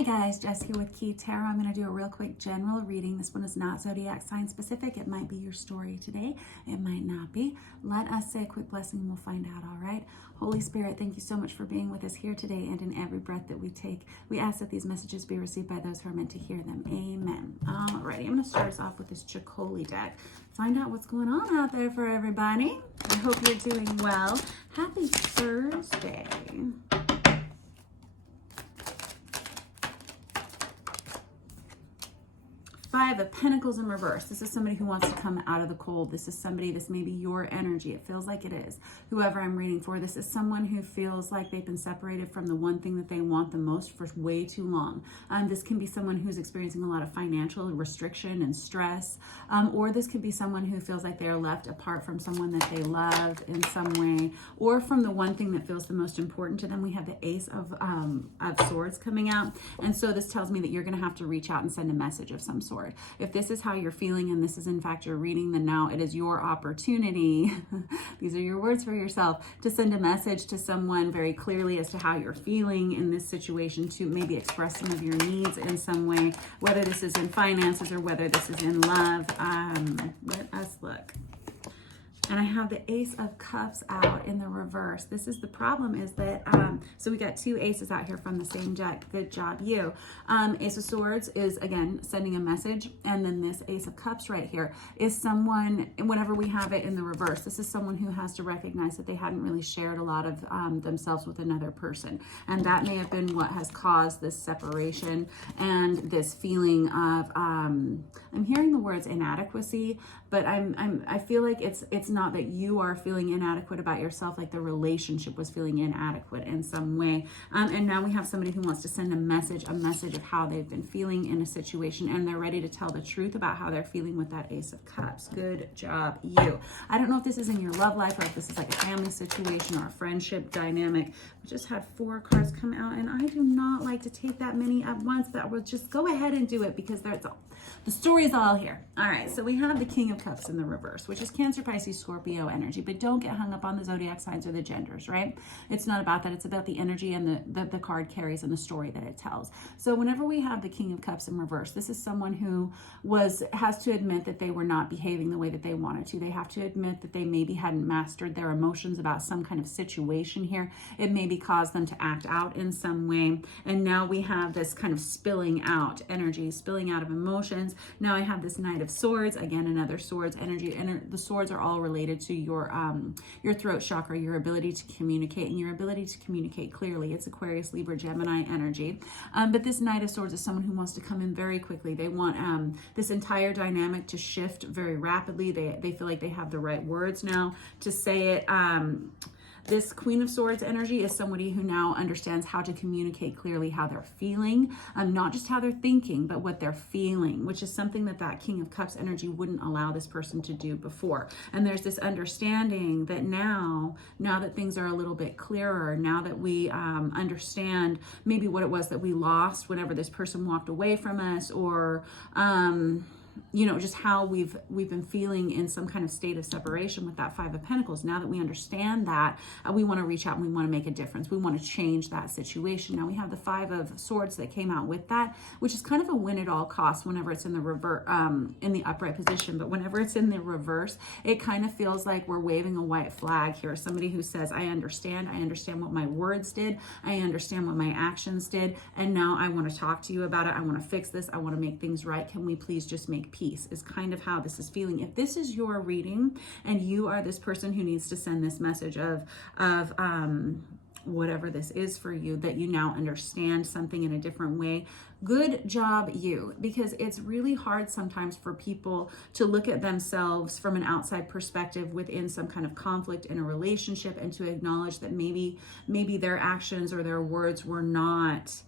Hi guys, Jess here with Key Tarot. I'm going to do a real quick general reading. This one is not zodiac sign specific. It might be your story today. It might not be. Let us say a quick blessing and we'll find out, all right? Holy Spirit, thank you so much for being with us here today and in every breath that we take. We ask that these messages be received by those who are meant to hear them. Amen. Alrighty, I'm going to start us off with this Chicoli deck. Find out what's going on out there for everybody. I hope you're doing well. Happy Thursday. Five of Pentacles in reverse. This is somebody who wants to come out of the cold. This is somebody, this may be your energy. It feels like it is. Whoever I'm reading for, this is someone who feels like they've been separated from the one thing that they want the most for way too long. This can be someone who's experiencing a lot of financial restriction and stress. Or this could be someone who feels like they're left apart from someone that they love in some way. Or from the one thing that feels the most important to them. We have the Ace of Swords coming out. And so this tells me that you're going to have to reach out and send a message of some sort. If this is how you're feeling and this is in fact your reading, then now it is your opportunity, these are your words for yourself, to send a message to someone very clearly as to how you're feeling in this situation, to maybe express some of your needs in some way, whether this is in finances or whether this is in love. Let us look. And I have the Ace of Cups out in the reverse. This is the problem is that, so we got two aces out here from the same deck. Good job, you. Ace of Swords is, again, sending a message. And then this Ace of Cups right here is someone, whenever we have it in the reverse, this is someone who has to recognize that they hadn't really shared a lot of themselves with another person. And that may have been what has caused this separation and this feeling of, I'm hearing the words inadequacy, but I feel like it's not that you are feeling inadequate about yourself, like the relationship was feeling inadequate in some way. And now we have somebody who wants to send a message of how they've been feeling in a situation, and they're ready to tell the truth about how they're feeling with that Ace of Cups. Good job, you. I don't know if this is in your love life or if this is like a family situation or a friendship dynamic. We just had 4 cards come out, and I do not like to take that many at once, but I will just go ahead and do it because that's all. The story is all here. All right, so we have the King of Cups in the reverse, which is Cancer, Pisces, Scorpio energy, but don't get hung up on the zodiac signs or the genders, right? It's not about that. It's about the energy and the card carries and the story that it tells. So whenever we have the King of Cups in reverse, this is someone who has to admit that they were not behaving the way that they wanted to. They have to admit that they maybe hadn't mastered their emotions about some kind of situation here. It maybe caused them to act out in some way. And now we have this kind of spilling out energy, spilling out of emotions. Now I have this Knight of Swords, again, another swords energy, and the swords are all related to your throat chakra, your ability to communicate and your ability to communicate clearly. It's Aquarius, Libra, Gemini energy. But this Knight of Swords is someone who wants to come in very quickly. They want this entire dynamic to shift very rapidly. They feel like they have the right words now to say it. This Queen of Swords energy is somebody who now understands how to communicate clearly how they're feeling, not just how they're thinking, but what they're feeling, which is something that King of Cups energy wouldn't allow this person to do before. And there's this understanding that now that things are a little bit clearer, now that we understand maybe what it was that we lost whenever this person walked away from us, or just how we've been feeling in some kind of state of separation with that Five of Pentacles. Now that we understand that, we want to reach out and we want to make a difference. We want to change that situation. Now we have the Five of Swords that came out with that, which is kind of a win at all costs whenever it's in the in the upright position. But whenever it's in the reverse, it kind of feels like we're waving a white flag here. Somebody who says, I understand what my words did. I understand what my actions did. And now I want to talk to you about it. I want to fix this. I want to make things right. Can we please just make peace, is kind of how this is feeling. If this is your reading and you are this person who needs to send this message of whatever this is for you, that you now understand something in a different way, good job, you, because it's really hard sometimes for people to look at themselves from an outside perspective within some kind of conflict in a relationship and to acknowledge that maybe their actions or their words were not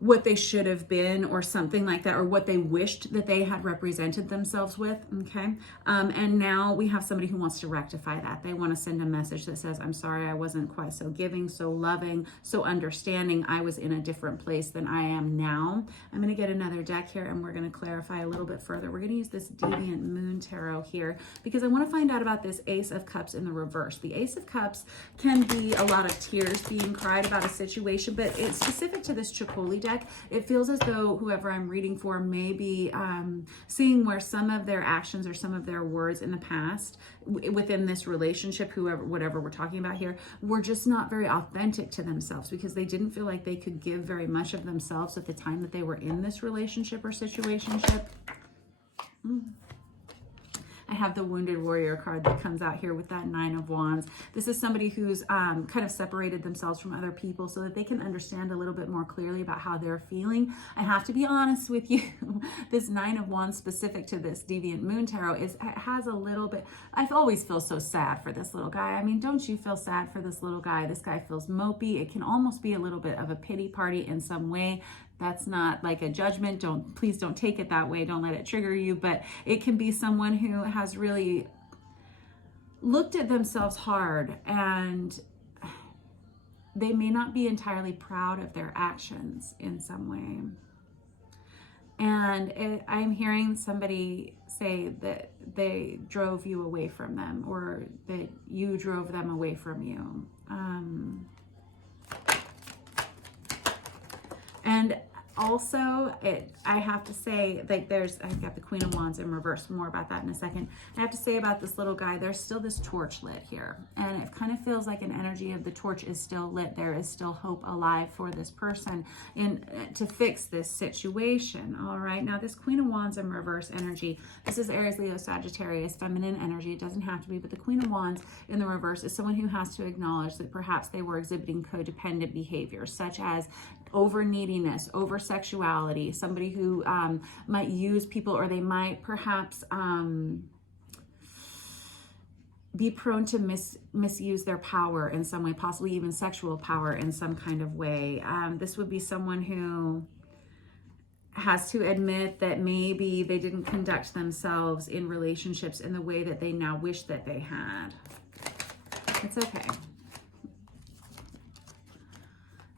what they should have been, or something like that, or what they wished that they had represented themselves with, okay? And now we have somebody who wants to rectify that. They want to send a message that says, I'm sorry, I wasn't quite so giving, so loving, so understanding. I was in a different place than I am now. I'm going to get another deck here and we're going to clarify a little bit further. We're going to use this Deviant Moon Tarot here because I want to find out about this Ace of Cups in the reverse. The Ace of Cups can be a lot of tears being cried about a situation, but it's specific to this Chicoli deck. deck, it feels as though whoever I'm reading for may be seeing where some of their actions or some of their words in the past within this relationship, whatever we're talking about here, were just not very authentic to themselves, because they didn't feel like they could give very much of themselves at the time that they were in this relationship or situationship. I have the Wounded Warrior card that comes out here with that Nine of Wands. This is somebody who's kind of separated themselves from other people so that they can understand a little bit more clearly about how they're feeling. I have to be honest with you. This Nine of Wands specific to this Deviant Moon Tarot has a little bit, I always feel so sad for this little guy. I mean, don't you feel sad for this little guy? This guy feels mopey. It can almost be a little bit of a pity party in some way. That's not like a judgment. Please don't take it that way. Don't let it trigger you. But it can be someone who has really looked at themselves hard, and they may not be entirely proud of their actions in some way. And I'm hearing somebody say that they drove you away from them, or that you drove them away from you. And also, I have to say, like, I've got the Queen of Wands in reverse, more about that in a second. I have to say about this little guy, there's still this torch lit here. And it kind of feels like an energy of the torch is still lit. There is still hope alive for this person to fix this situation. All right. Now, this Queen of Wands in reverse energy, this is Aries, Leo, Sagittarius, feminine energy. It doesn't have to be, but the Queen of Wands in the reverse is someone who has to acknowledge that perhaps they were exhibiting codependent behavior, such as over neediness, over sexuality, somebody who might use people, or they might perhaps be prone to misuse their power in some way, possibly even sexual power in some kind of way. This would be someone who has to admit that maybe they didn't conduct themselves in relationships in the way that they now wish that they had. It's okay.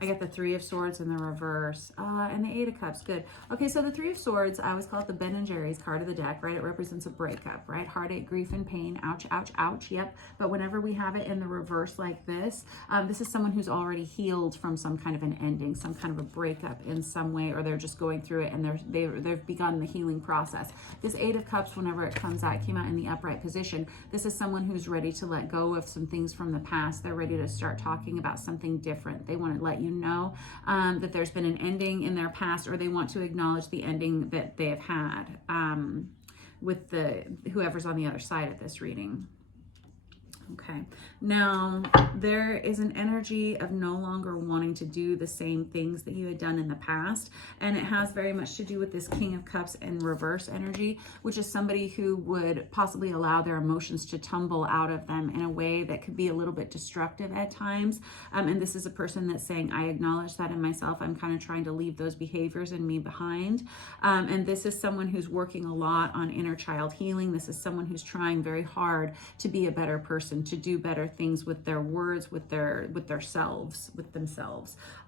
I got the Three of Swords in the reverse, and the Eight of Cups. Good. Okay, so the Three of Swords, I always call it the Ben and Jerry's card of the deck, right? It represents a breakup, right? Heartache, grief, and pain. Ouch, ouch, ouch. Yep. But whenever we have it in the reverse like this, this is someone who's already healed from some kind of an ending, some kind of a breakup in some way, or they're just going through it and they've begun the healing process. This Eight of Cups, whenever it comes out, came out in the upright position. This is someone who's ready to let go of some things from the past. They're ready to start talking about something different. They want to let you know that there's been an ending in their past, or they want to acknowledge the ending that they have had with whoever's on the other side of this reading. Okay, now there is an energy of no longer wanting to do the same things that you had done in the past, and it has very much to do with this King of Cups in reverse energy, which is somebody who would possibly allow their emotions to tumble out of them in a way that could be a little bit destructive at times. And this is a person that's saying, I acknowledge that in myself. I'm kind of trying to leave those behaviors in me behind. And this is someone who's working a lot on inner child healing. This is someone who's trying very hard to be a better person, to do better things with their words, with themselves.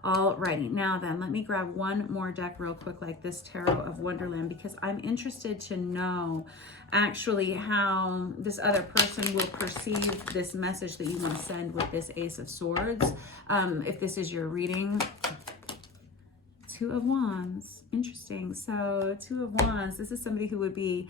Alrighty, now then, let me grab one more deck real quick, like this Tarot of Wonderland, because I'm interested to know actually how this other person will perceive this message that you want to send with this Ace of Swords. If this is your reading. Two of Wands. Interesting. So Two of Wands, this is somebody who would be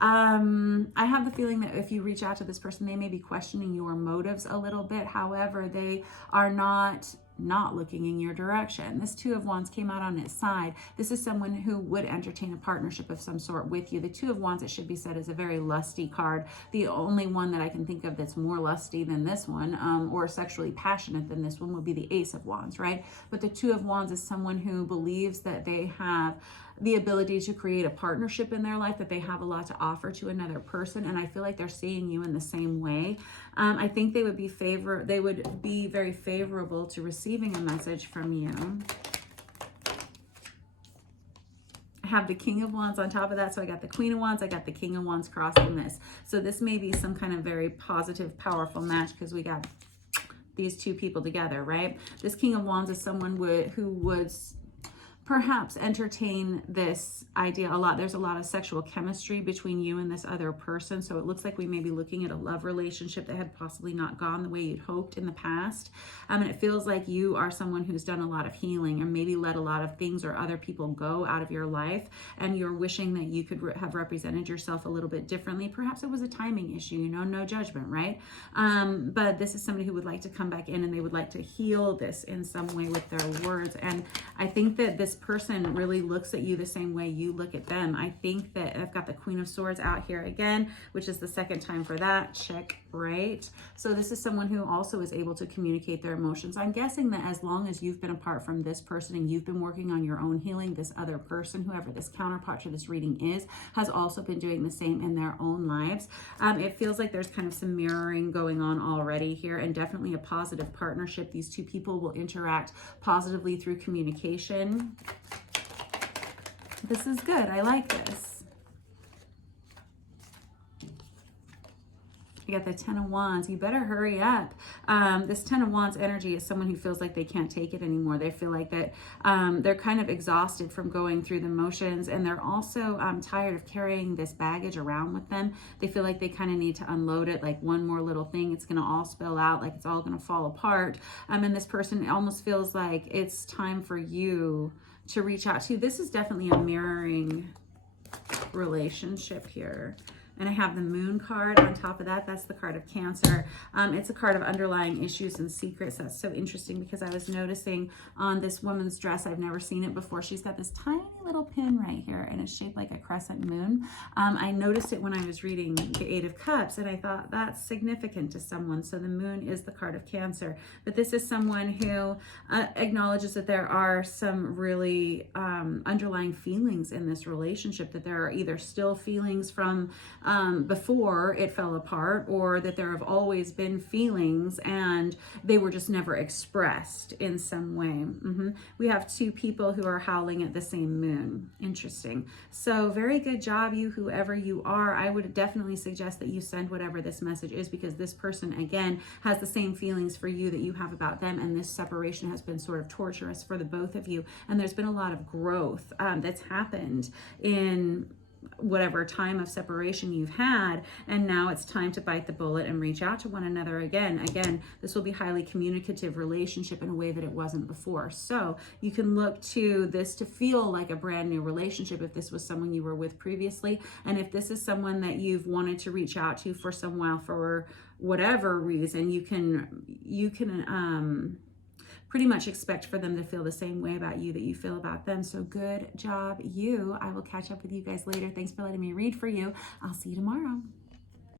I have the feeling that if you reach out to this person, they may be questioning your motives a little bit. However, they are not looking in your direction. This Two of Wands came out on its side. This is someone who would entertain a partnership of some sort with you. The Two of Wands, it should be said, is a very lusty card. The only one that I can think of that's more lusty than this one, or sexually passionate than this one, would be the Ace of Wands, right? But the Two of Wands is someone who believes that they have the ability to create a partnership in their life, that they have a lot to offer to another person, and I feel like they're seeing you in the same way. I think they would be very favorable to receiving a message from you. I have the King of Wands on top of that, so I got the Queen of Wands, I got the King of Wands crossing this. So this may be some kind of very positive, powerful match, because we got these two people together, right? This King of Wands is someone who would perhaps entertain this idea a lot. There's a lot of sexual chemistry between you and this other person. So it looks like we may be looking at a love relationship that had possibly not gone the way you'd hoped in the past. And it feels like you are someone who's done a lot of healing, or maybe let a lot of things or other people go out of your life. And you're wishing that you could have represented yourself a little bit differently. Perhaps it was a timing issue, no judgment, right? But this is somebody who would like to come back in, and they would like to heal this in some way with their words. And I think that this person really looks at you the same way you look at them. I think that I've got the Queen of Swords out here again, which is the second time for that. Check, right? So this is someone who also is able to communicate their emotions. I'm guessing that as long as you've been apart from this person and you've been working on your own healing, this other person, whoever this counterpart to this reading is, has also been doing the same in their own lives. It feels like there's kind of some mirroring going on already here, and definitely a positive partnership. These two people will interact positively through communication. This is good. I like this. You got the Ten of Wands. You better hurry up. This Ten of Wands energy is someone who feels like they can't take it anymore. They feel like that they're kind of exhausted from going through the motions, and they're also tired of carrying this baggage around with them. They feel like they kind of need to unload it. Like one more little thing, it's going to all spill out. Like it's all going to fall apart. And this person almost feels like it's time for you to reach out to. This is definitely a mirroring relationship here. And I have the Moon card on top of that. That's the card of Cancer. It's a card of underlying issues and secrets. That's so interesting because I was noticing on this woman's dress, I've never seen it before. She's got this tiny little pin right here, and it's shaped like a crescent moon. I noticed it when I was reading the Eight of Cups, and I thought that's significant to someone. So the moon is the card of Cancer. But this is someone who acknowledges that there are some really underlying feelings in this relationship, that there are either still feelings from before it fell apart, or that there have always been feelings and they were just never expressed in some way. We have two people who are howling at the same moon. Interesting. So very good job, you, whoever you are. I would definitely suggest that you send whatever this message is, because this person, again, has the same feelings for you that you have about them, and this separation has been sort of torturous for the both of you. And there's been a lot of growth that's happened in whatever time of separation you've had, and now it's time to bite the bullet and reach out to one another again. This will be highly communicative relationship in a way that it wasn't before. So you can look to this to feel like a brand new relationship if this was someone you were with previously, and if this is someone that you've wanted to reach out to for some while for whatever reason, you can pretty much expect for them to feel the same way about you that you feel about them. So good job, you. I will catch up with you guys later. Thanks for letting me read for you. I'll see you tomorrow.